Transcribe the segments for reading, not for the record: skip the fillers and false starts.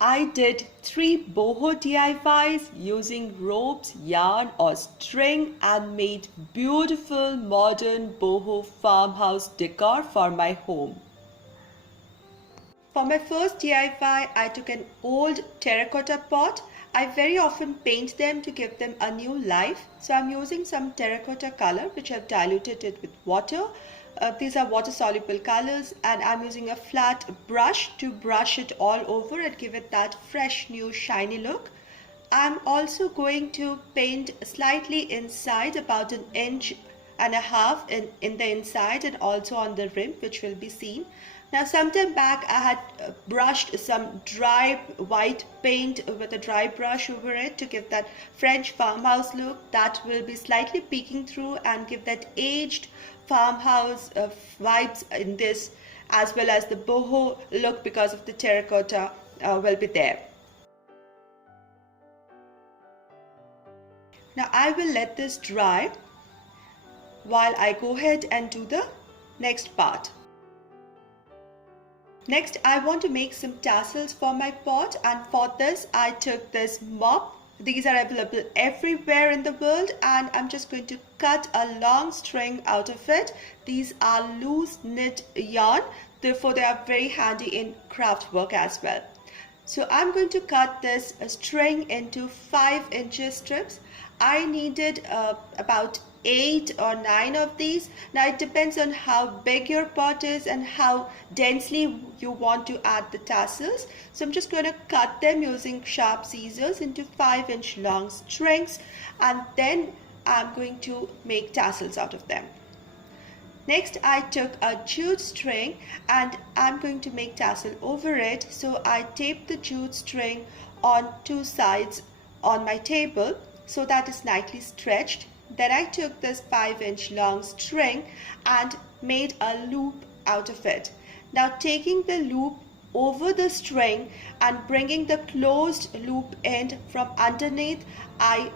I did 3 boho DIYs using ropes, yarn or string and made beautiful modern boho farmhouse decor for my home. For my first DIY, I took an old terracotta pot. I very often paint them to give them a new life. So I'm using some terracotta color which I've diluted it with water. These are water soluble colors and I'm using a flat brush to brush it all over and give it that fresh new shiny look. I'm also going to paint slightly inside, about 1.5 inches in the inside and also on the rim, which will be seen. Now sometime back I had brushed some dry white paint with a dry brush over it to give that French farmhouse look that will be slightly peeking through and give that aged farmhouse vibes in this, as well as the boho look because of the terracotta will be there. Now I will let this dry while I go ahead and do the next part. Next, I want to make some tassels for my pot, and for this I took this mop. These are available everywhere in the world and I'm just going to cut a long string out of it. These are loose knit yarn, therefore they are very handy in craft work as well. So I'm going to cut this string into 5-inch strips. I needed about 8 or 9 of these. Now it depends on how big your pot is and how densely you want to add the tassels. So I'm just going to cut them using sharp scissors into 5-inch long strings, and then I'm going to make tassels out of them. Next, I took a jute string and I'm going to make tassel over it. So I taped the jute string on 2 sides on my table so that is nicely stretched. Then I took this 5-inch long string and made a loop out of it. Now taking the loop over the string and bringing the closed loop end from underneath, I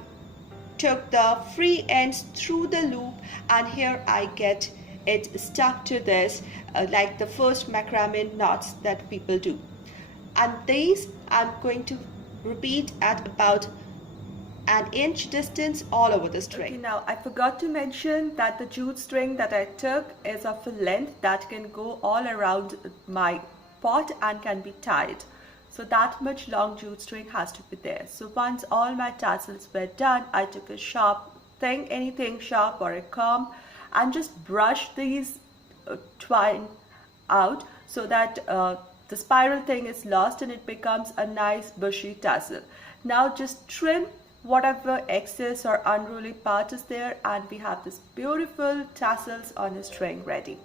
took the free ends through the loop and here I get it stuck to this like the first macrame knots that people do. And these I'm going to repeat at about 1 inch distance all over the string. Okay, now I forgot to mention that the jute string that I took is of a length that can go all around my pot and can be tied. So that much long jute string has to be there. So once all my tassels were done, I took a sharp thing, anything sharp or a comb, and just brush these twine out so that the spiral thing is lost and it becomes a nice bushy tassel. Now just trim whatever excess or unruly part is there and we have this beautiful tassels on a string ready.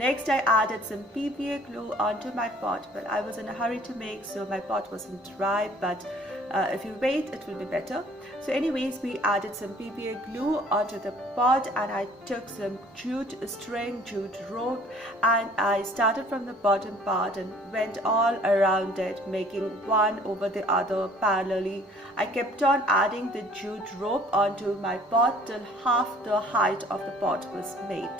Next, I added some PVA glue onto my pot. Well, I was in a hurry to make, so my pot wasn't dry, but if you wait, it will be better. So anyways, we added some PVA glue onto the pot and I took some jute string, jute rope, and I started from the bottom part and went all around it, making one over the other parallelly. I kept on adding the jute rope onto my pot till half the height of the pot was made.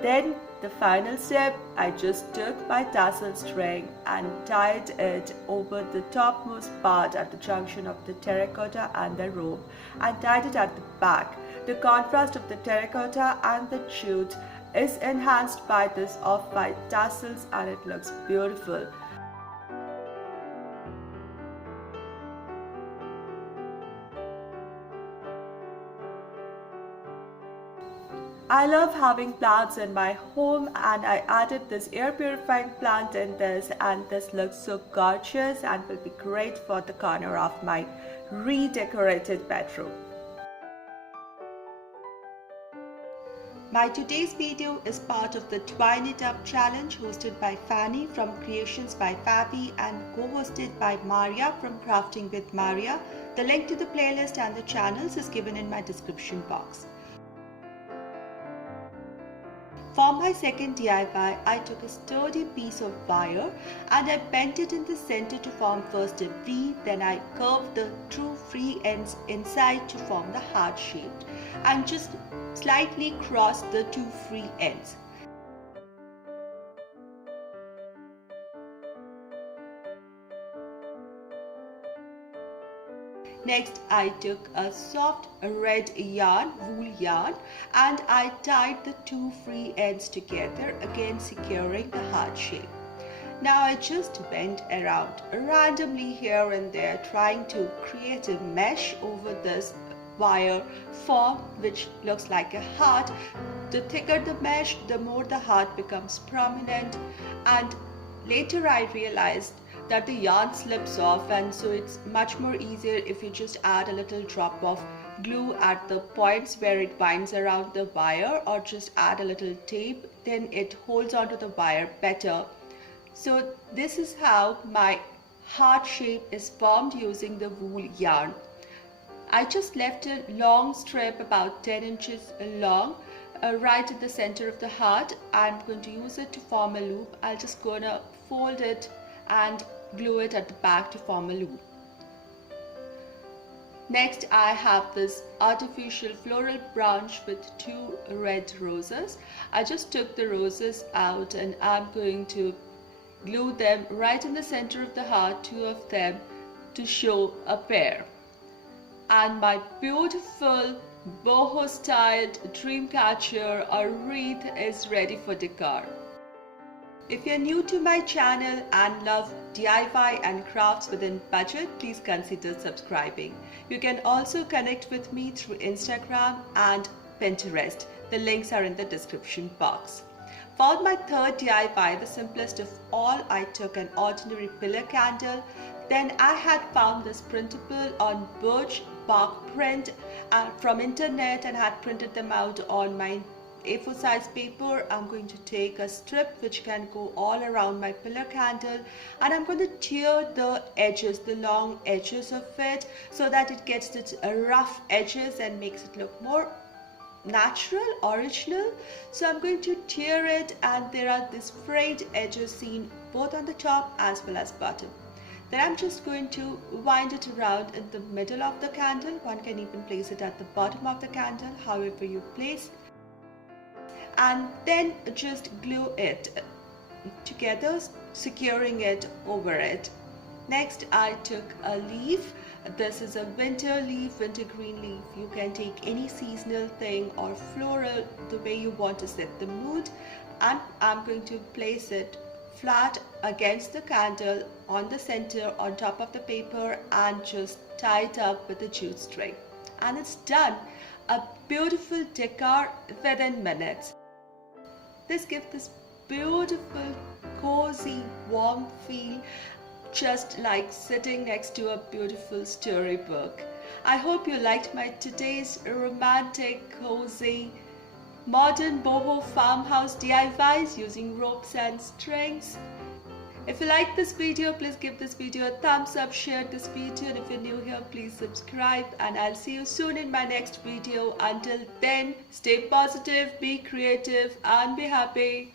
Then the final step, I just took my tassel string and tied it over the topmost part at the junction of the terracotta and the rope and tied it at the back. The contrast of the terracotta and the jute is enhanced by this off-white tassels and it looks beautiful. I love having plants in my home and I added this air purifying plant in this, and this looks so gorgeous and will be great for the corner of my redecorated bedroom. My today's video is part of the Twine It Up challenge hosted by Fanny from Creations by Fabi and co-hosted by Maria from Crafting with Maria. The link to the playlist and the channels is given in my description box. For my second DIY, I took a sturdy piece of wire and I bent it in the center to form first a V, then I curved the two free ends inside to form the heart shape and just slightly crossed the two free ends. Next, I took a soft red yarn, wool yarn, and I tied the two free ends together, again securing the heart shape. Now I just went around randomly here and there trying to create a mesh over this wire form which looks like a heart. The thicker the mesh, the more the heart becomes prominent, and later I realized that the yarn slips off, and so it's much more easier if you just add a little drop of glue at the points where it binds around the wire, or just add a little tape, then it holds onto the wire better. So this is how my heart shape is formed using the wool yarn. I just left a long strip about 10 inches long right at the center of the heart. I'm going to use it to form a loop. I'll just gonna fold it and glue it at the back to form a loop. Next, I have this artificial floral branch with two red roses. I just took the roses out and I'm going to glue them right in the center of the heart, two of them, to show a pair. And my beautiful boho styled dream catcher or wreath is ready for decor. If you're new to my channel and love DIY and crafts within budget, please consider subscribing. You can also connect with me through Instagram and Pinterest. The links are in the description box. For my third DIY, the simplest of all, I took an ordinary pillar candle. Then I had found this printable on birch bark print from internet and had printed them out on my A4 size paper. I'm going to take a strip which can go all around my pillar candle, and I'm going to tear the edges, the long edges of it, so that it gets its rough edges and makes it look more natural, original. So I'm going to tear it, and there are these frayed edges seen both on the top as well as bottom. Then I'm just going to wind it around in the middle of the candle. One can even place it at the bottom of the candle, however you place, and then just glue it together, securing it over it. Next, I took a leaf. This is a winter leaf, winter green leaf. You can take any seasonal thing or floral, the way you want to set the mood, and I'm going to place it flat against the candle on the center on top of the paper and just tie it up with a jute string, and it's done. A beautiful decor within minutes. This gives this beautiful, cozy, warm feel, just like sitting next to a beautiful storybook. I hope you liked my today's romantic, cozy, modern boho farmhouse DIYs using ropes and strings. If you like this video, please give this video a thumbs up, share this video, and if you're new here, please subscribe, and I'll see you soon in my next video. Until then, stay positive, be creative, and be happy.